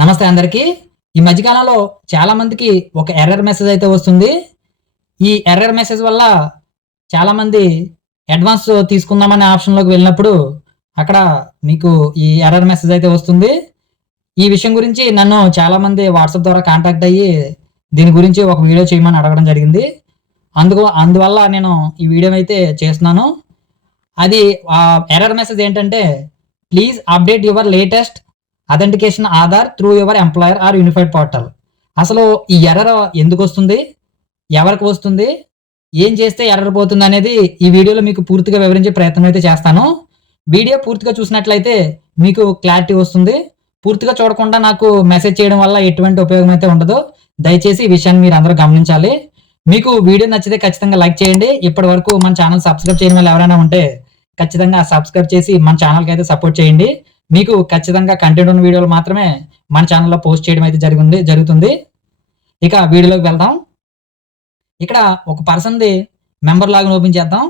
నమస్తే అందరికీ. ఈ మధ్యకాలంలో చాలామందికి ఒక ఎర్రర్ మెసేజ్ అయితే వస్తుంది. ఈ ఎర్రర్ మెసేజ్ వల్ల చాలామంది అడ్వాన్స్ తీసుకుందామనే ఆప్షన్లోకి వెళ్ళినప్పుడు అక్కడ మీకు ఈ ఎర్రర్ మెసేజ్ అయితే వస్తుంది. ఈ విషయం గురించి నన్ను చాలామంది వాట్సాప్ ద్వారా కాంటాక్ట్ అయ్యి దీని గురించి ఒక వీడియో చేయమని అడగడం జరిగింది. అందుకు అందువల్ల నేను ఈ వీడియో అయితే చేస్తున్నాను. అది ఎర్రర్ మెసేజ్ ఏంటంటే please update your latest authentication Aadhaar through your employer or unified portal అసలు ఈ ఎర్రర్ ఎందుకు వస్తుంది? ఎవరికి వస్తుంది? ఏం చేస్తే ఎర్రర్ పోతుంది అనేది ఈ వీడియోలో మీకు పూర్తిగా వివరించే ప్రయత్నం అయితే చేస్తాను. వీడియో పూర్తిగా చూసినట్లయితే మీకు క్లారిటీ వస్తుంది. పూర్తిగా చూడకుండా నాకు మెసేజ్ చేయడం వల్ల ఎటువంటి ఉపయోగం అయితే ఉండదు. దయచేసి ఈ విషయాన్ని మీరు అందరూ గమనించాలి. మీకు వీడియో నచ్చితే ఖచ్చితంగా లైక్ చేయండి. ఇప్పటి వరకు మన ఛానల్ సబ్స్క్రైబ్ చేయడం వల్ల ఎవరైనా ఉంటే ఖచ్చితంగా సబ్స్క్రైబ్ చేసి మన ఛానల్కి అయితే సపోర్ట్ చేయండి. మీకు ఖచ్చితంగా కంటెంట్ ఉన్న వీడియోలు మాత్రమే మన ఛానల్లో పోస్ట్ చేయడం అయితే జరిగింది జరుగుతుంది. ఇక వీడియోలోకి వెళ్దాం. ఇక్కడ ఒక పర్సన్ది మెంబర్ లాగిన్ ఓపెన్ చేద్దాం.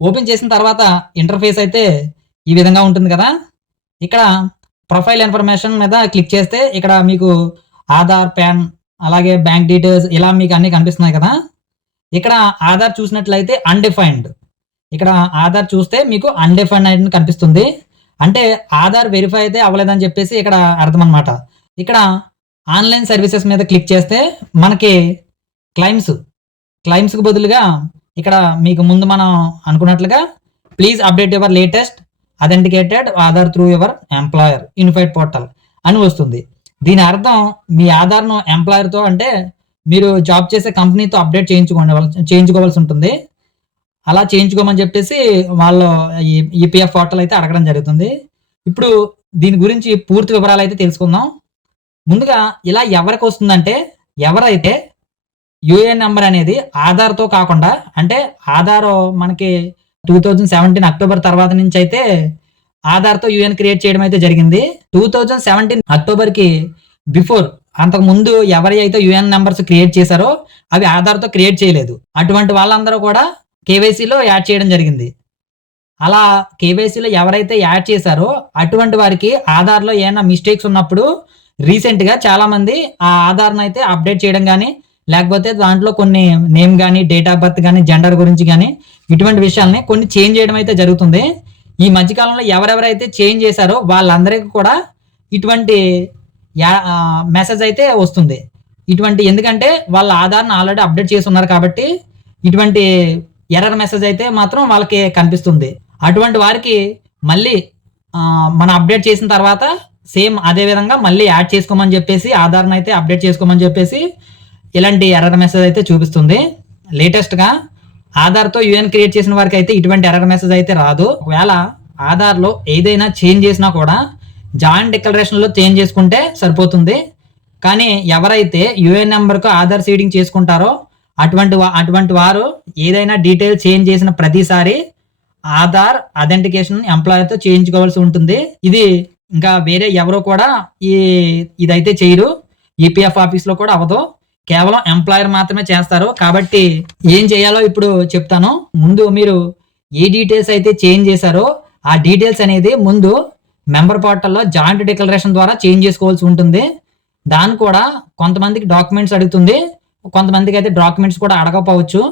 ఓపెన్ చేసిన తర్వాత ఇంటర్ఫేస్ అయితే ఈ విధంగా ఉంటుంది కదా. ఇక్కడ ప్రొఫైల్ ఇన్ఫర్మేషన్ మీద క్లిక్ చేస్తే ఇక్కడ మీకు ఆధార్ ప్యాన్ అలాగే బ్యాంక్ డీటెయిల్స్ ఇలా మీకు అన్ని కనిపిస్తున్నాయి కదా. ఇక్కడ ఆధార్ చూసినట్లయితే అన్డిఫైన్డ్ ఇక్కడ ఆధార్ చూస్తే మీకు అన్డిఫైన్డ్ అని కనిపిస్తుంది. అంటే ఆధార్ వెరిఫై అయితే అవ్వలేదని చెప్పేసి ఇక్కడ అర్థం అనమాట ఇక్కడ ఆన్లైన్ సర్వీసెస్ మీద క్లిక్ చేస్తే మనకి క్లైమ్స్ క్లైమ్స్కి బదులుగా ఇక్కడ మీకు ముందు మనం అనుకున్నట్లుగా please update your latest authenticated Aadhaar through your employer unified portal అని వస్తుంది. దీని అర్థం మీ ఆధార్ను ఎంప్లాయర్తో అంటే మీరు జాబ్ చేసే కంపెనీతో అప్డేట్ చేయించుకోండి చేయించుకోవాల్సి ఉంటుంది. అలా చేయించుకోమని చెప్పేసి వాళ్ళు ఈ ఈపీఎఫ్ పోర్టల్ అయితే అడగడం జరుగుతుంది. ఇప్పుడు దీని గురించి పూర్తి వివరాలు అయితే తెలుసుకుందాం. ముందుగా ఇలా ఎవరికి వస్తుందంటే ఎవరైతే యూఏఎన్ నెంబర్ అనేది ఆధార్తో కాకుండా అంటే ఆధార్ మనకి టూ థౌజండ్ సెవెంటీన్ అక్టోబర్ తర్వాత నుంచి అయితే ఆధార్తో యూఎన్ క్రియేట్ చేయడం అయితే జరిగింది. టూ థౌజండ్ సెవెంటీన్ అక్టోబర్కి బిఫోర్ అంతకు ముందు ఎవరి అయితే యుఎన్ నెంబర్స్ క్రియేట్ చేశారో అవి ఆధార్తో క్రియేట్ చేయలేదు. అటువంటి వాళ్ళందరూ కూడా కేవైసీలో యాడ్ చేయడం జరిగింది. అలా కేవైసీలో ఎవరైతే యాడ్ చేశారో అటువంటి వారికి ఆధార్లో ఏమైనా మిస్టేక్స్ ఉన్నప్పుడు రీసెంట్గా చాలామంది ఆ ఆధార్ను అయితే అప్డేట్ చేయడం కానీ లేకపోతే దాంట్లో కొన్ని నేమ్ కానీ డేట్ ఆఫ్ బర్త్ కానీ జెండర్ గురించి కానీ ఇటువంటి విషయాల్ని కొన్ని చేంజ్ చేయడం అయితే జరుగుతుంది. ఈ మధ్యకాలంలో ఎవరెవరైతే చేంజ్ చేశారో వాళ్ళందరికీ కూడా ఇటువంటి మెసేజ్ అయితే వస్తుంది. ఇటువంటి ఎందుకంటే వాళ్ళ ఆధార్ను ఆల్రెడీ అప్డేట్ చేసి ఉన్నారు కాబట్టి ఇటువంటి ఎర్రర్ మెసేజ్ అయితే మాత్రం వాళ్ళకి కనిపిస్తుంది. అటువంటి వారికి మళ్ళీ మనం అప్డేట్ చేసిన తర్వాత సేమ్ అదే విధంగా మళ్ళీ యాడ్ చేసుకోమని చెప్పేసి ఆధార్ని అయితే అప్డేట్ చేసుకోమని చెప్పేసి ఇలాంటి ఎర్రర్ మెసేజ్ అయితే చూపిస్తుంది. లేటెస్ట్గా ఆధార్తో యూఎన్ క్రియేట్ చేసిన వారికి అయితే ఇటువంటి ఎర్రర్ మెసేజ్ అయితే రాదు. ఒకవేళ ఆధార్లో ఏదైనా చేంజ్ చేసినా కూడా జాయింట్ డిక్లరేషన్లో చేంజ్ చేసుకుంటే సరిపోతుంది. కానీ ఎవరైతే యూఏఎన్ నెంబర్కు ఆధార్ సీడింగ్ చేసుకుంటారో అటువంటి అటువంటి వారు ఏదైనా డీటెయిల్ చేంజ్ చేసిన ప్రతిసారి ఆధార్ అథెంటికేషన్ ఎంప్లాయర్తో చేయించుకోవాల్సి ఉంటుంది. ఇది ఇంకా వేరే ఎవరు కూడా ఈ ఇదైతే చేయరు. ఈపీఎఫ్ ఆఫీస్లో కూడా అవ్వదు. కేవలం ఎంప్లాయర్ మాత్రమే చేస్తారు. కాబట్టి ఏం చేయాలో ఇప్పుడు చెప్తాను. ముందు మీరు ఏ డీటెయిల్స్ అయితే చేంజ్ చేశారో ఆ డీటెయిల్స్ అనేది ముందు మెంబర్ పోర్టల్లో జాయింట్ డిక్లరేషన్ ద్వారా చేంజ్ చేసుకోవాల్సి ఉంటుంది. దాన్ని కూడా కొంతమందికి డాక్యుమెంట్స్ అడుగుతుంది. కొంతమందికి అయితే డాక్యుమెంట్స్ కూడా అడగకపోవచ్చు.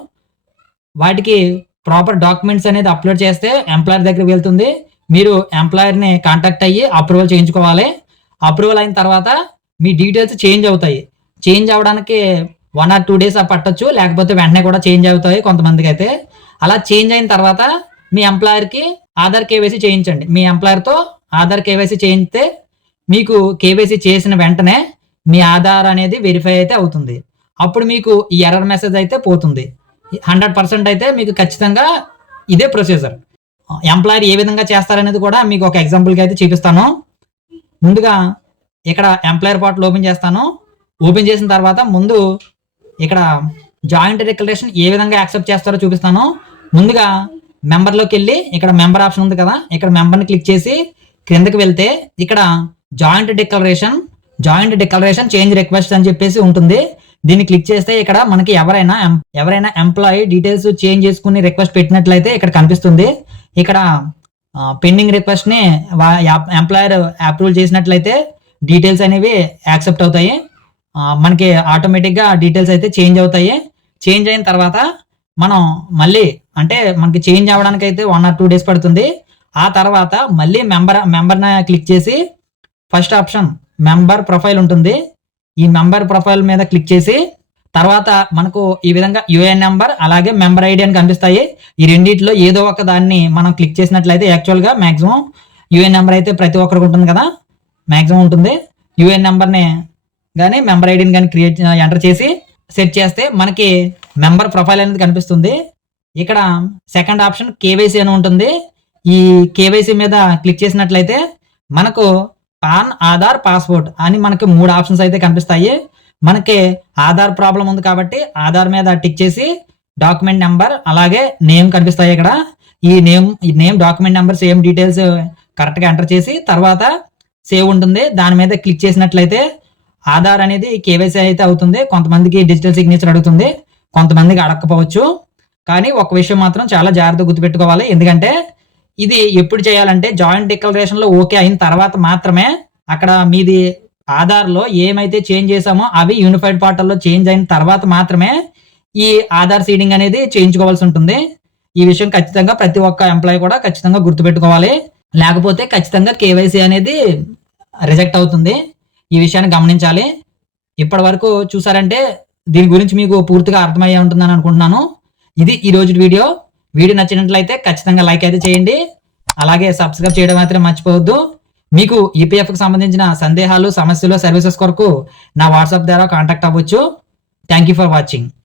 వాటికి ప్రాపర్ డాక్యుమెంట్స్ అనేది అప్లోడ్ చేస్తే ఎంప్లాయర్ దగ్గర వెళ్తుంది. మీరు ఎంప్లాయర్ని కాంటాక్ట్ అయ్యి అప్రూవల్ చేయించుకోవాలి. అప్రూవల్ అయిన తర్వాత మీ డీటెయిల్స్ చేంజ్ అవుతాయి. చేంజ్ అవ్వడానికి వన్ ఆర్ టూ డేస్ పట్టచ్చు. లేకపోతే వెంటనే కూడా చేంజ్ అవుతాయి కొంతమందికి అయితే అలా చేంజ్ అయిన తర్వాత మీ ఎంప్లాయర్కి ఆధార్ కేవైసీ చేయించండి. మీ ఎంప్లాయర్తో ఆధార్ కేవైసీ చేయిస్తే మీకు కేవైసీ చేసిన వెంటనే మీ ఆధార్ అనేది వెరిఫై అయితే అవుతుంది. అప్పుడు మీకు ఈ ఎర్రర్ మెసేజ్ అయితే పోతుంది. హండ్రెడ్ పర్సెంట్ అయితే మీకు ఖచ్చితంగా ఇదే ప్రొసీజర్ ఎంప్లాయర్ ఏ విధంగా చేస్తారనేది కూడా మీకు ఒక ఎగ్జాంపుల్కి అయితే చూపిస్తాను. ముందుగా ఇక్కడ ఎంప్లాయర్ పోర్టల్ ఓపెన్ చేస్తాను. ఓపెన్ చేసిన తర్వాత ముందు ఇక్కడ జాయింట్ డిక్లరేషన్ ఏ విధంగా యాక్సెప్ట్ చేస్తారో చూపిస్తాను. ముందుగా మెంబర్లోకి వెళ్ళి ఇక్కడ మెంబర్ ఆప్షన్ ఉంది కదా ఇక్కడ మెంబర్ని క్లిక్ చేసి క్రిందకి వెళ్తే ఇక్కడ joint declaration joint declaration change request అని చెప్పేసి ఉంటుంది. దీన్ని క్లిక్ చేస్తే ఇక్కడ మనకి ఎవరైనా ఎవరైనా ఎంప్లాయీ డీటెయిల్స్ చేంజ్ చేసుకుని రిక్వెస్ట్ పెట్టినట్లయితే ఇక్కడ కనిపిస్తుంది. ఇక్కడ పెండింగ్ రిక్వెస్ట్ని ఎంప్లాయర్ అప్రూవల్ చేసినట్లయితే డీటెయిల్స్ అనేవి యాక్సెప్ట్ అవుతాయి. మనకి ఆటోమేటిక్గా డీటెయిల్స్ అయితే చేంజ్ అవుతాయి. చేంజ్ అయిన తర్వాత మనం మళ్ళీ అంటే మనకి చేంజ్ అవ్వడానికి అయితే వన్ ఆర్ టూ డేస్ పడుతుంది. ఆ తర్వాత మళ్ళీ మెంబర్ మెంబర్ని క్లిక్ చేసి ఫస్ట్ ఆప్షన్ మెంబర్ ప్రొఫైల్ ఉంటుంది. ఈ మెంబర్ ప్రొఫైల్ మీద క్లిక్ చేసి తర్వాత మనకు ఈ విధంగా యుఏఎన్ నెంబర్ అలాగే మెంబర్ ఐడి అని కనిపిస్తాయి. ఈ రెండింటిలో ఏదో ఒక దాన్ని మనం క్లిక్ చేసినట్లయితే యాక్చువల్గా మ్యాక్సిమం యుఏఎన్ నెంబర్ అయితే ప్రతి ఒక్కరికి ఉంటుంది కదా? మ్యాక్సిమం ఉంటుంది. యుఏఎన్ నెంబర్ని కానీ మెంబర్ ఐడిని కానీ క్రియేట్ ఎంటర్ చేసి సెట్ చేస్తే మనకి మెంబర్ ప్రొఫైల్ అనేది కనిపిస్తుంది. ఇక్కడ సెకండ్ ఆప్షన్ కేవైసీ అని ఉంటుంది. ఈ కేవైసీ మీద క్లిక్ చేసినట్లయితే మనకు పాన్ ఆధార్ పాస్పోర్ట్ అని మనకి మూడు ఆప్షన్స్ అయితే కనిపిస్తాయి. మనకి ఆధార్ ప్రాబ్లం ఉంది కాబట్టి ఆధార్ మీద టిక్ చేసి డాక్యుమెంట్ నెంబర్ అలాగే నేమ్ కనిపిస్తాయి ఇక్కడ. ఈ నేమ్ ఈ name document number same details కరెక్ట్గా ఎంటర్ చేసి తర్వాత సేవ్ ఉంటుంది. దాని మీద క్లిక్ చేసినట్లయితే ఆధార్ అనేది కేవైసీ అయితే అవుతుంది. కొంతమందికి డిజిటల్ సిగ్నేచర్ అడుగుతుంది. కొంతమందికి అడగకపోవచ్చు. కానీ ఒక విషయం మాత్రం చాలా జాగ్రత్తగా గుర్తుపెట్టుకోవాలి. ఎందుకంటే ఇది ఎప్పుడు చేయాలంటే జాయింట్ డిక్లరేషన్లో ఓకే అయిన తర్వాత మాత్రమే అక్కడ మీది ఆధార్లో ఏమైతే చేంజ్ చేసామో అవి యూనిఫైడ్ పోర్టల్లో చేంజ్ అయిన తర్వాత మాత్రమే ఈ ఆధార్ సీడింగ్ అనేది చేయించుకోవాల్సి ఉంటుంది. ఈ విషయం ఖచ్చితంగా ప్రతి ఒక్క ఎంప్లాయ్ కూడా ఖచ్చితంగా గుర్తుపెట్టుకోవాలి. లేకపోతే ఖచ్చితంగా కేవైసీ అనేది రిజెక్ట్ అవుతుంది. ఈ విషయాన్ని గమనించాలి. ఇప్పటి వరకు చూసారంటే దీని గురించి మీకు పూర్తిగా అర్థమయ్యే ఉంటుందని అనుకుంటున్నాను. ఇది ఈరోజు వీడియో. వీడియో నచ్చినట్లయితే ఖచ్చితంగా లైక్ అయితే చేయండి. అలాగే సబ్స్క్రైబ్ చేయడం మాత్రం మర్చిపోవద్దు. మీకు ఈపీఎఫ్కి సంబంధించిన సందేహాలు సమస్యలు సర్వీసెస్ కొరకు నా వాట్సాప్ ద్వారా కాంటాక్ట్ అవ్వచ్చు. Thank you for watching